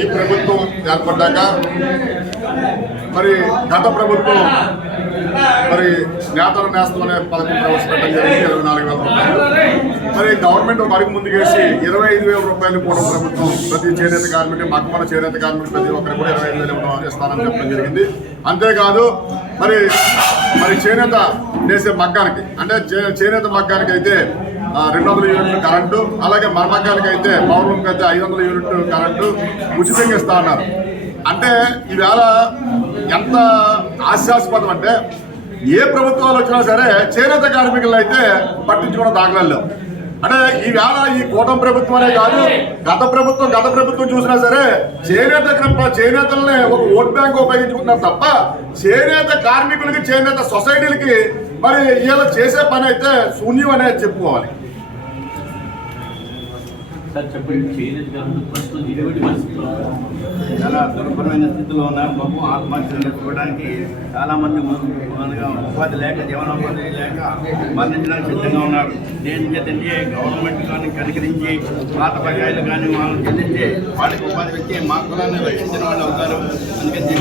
ఈ ప్రభుత్వం ఏర్పడ్డాక మరి గత ప్రభుత్వం మరి నేతల నేస్తం అనే పథకం ప్రవేశపెట్టడం జరిగింది 24,000 రూపాయలు. మరి గవర్నమెంట్ ఒక అడుగు ముందుకేసి 25,000 రూపాయలు కూడా ప్రభుత్వం ప్రతి చేనేత కార్మికుడు మగ్గమల చేనేత కార్మికుడు ప్రతి ఒక్కరికి కూడా 25,000 ఇస్తానని చెప్పడం జరిగింది. అంతేకాదు మరి చేనేత నేసే మగ్గానికి అంటే చేనేత మగ్గానికి అయితే 200 యూనిట్లు కరెంటు, అలాగే మరమగ్గాలకి అయితే పౌర్ణమికి అయితే 500 యూనిట్లు కరెంటు ఉచితంగా ఇస్తా అన్నారు. అంటే ఈవేళ ఎంత హాస్యాస్పదం అంటే ఏ ప్రభుత్వాలు వచ్చినా సరే చేనేత కార్మికులు అయితే పట్టించుకున్న దాఖలాలు. అంటే ఈవేళ ఈ కూటమి ప్రభుత్వమే కాదు గత ప్రభుత్వం చూసినా సరే చేనేతల్ని ఒక ఓట్ బ్యాంక్ ఉపయోగించుకుంటున్నారు తప్ప చేనేత కార్మికులకి చేనేత సొసైటీలకి మరి ఇలా చేసే పని అయితే శూన్యం అనేది చెప్పుకోవాలి. చాలా దుర్భరమైన స్థితిలో ఉన్నారు బాబు. ఆత్మహత్యలు చేసుకోవడానికి చాలా మంది ఉపాధి లేక జీవనోపాధి లేక మరణించడానికి సిద్ధంగా ఉన్నారు. దేని చేతంటే గవర్నమెంట్ కానీ కనికరించి పాత బకాయిలు కానీ వాళ్ళని చెల్లించి వాళ్ళకి ఉపాధి వచ్చి మా కులాన్ని రక్షించిన వాళ్ళు అవుతారు. అందుకని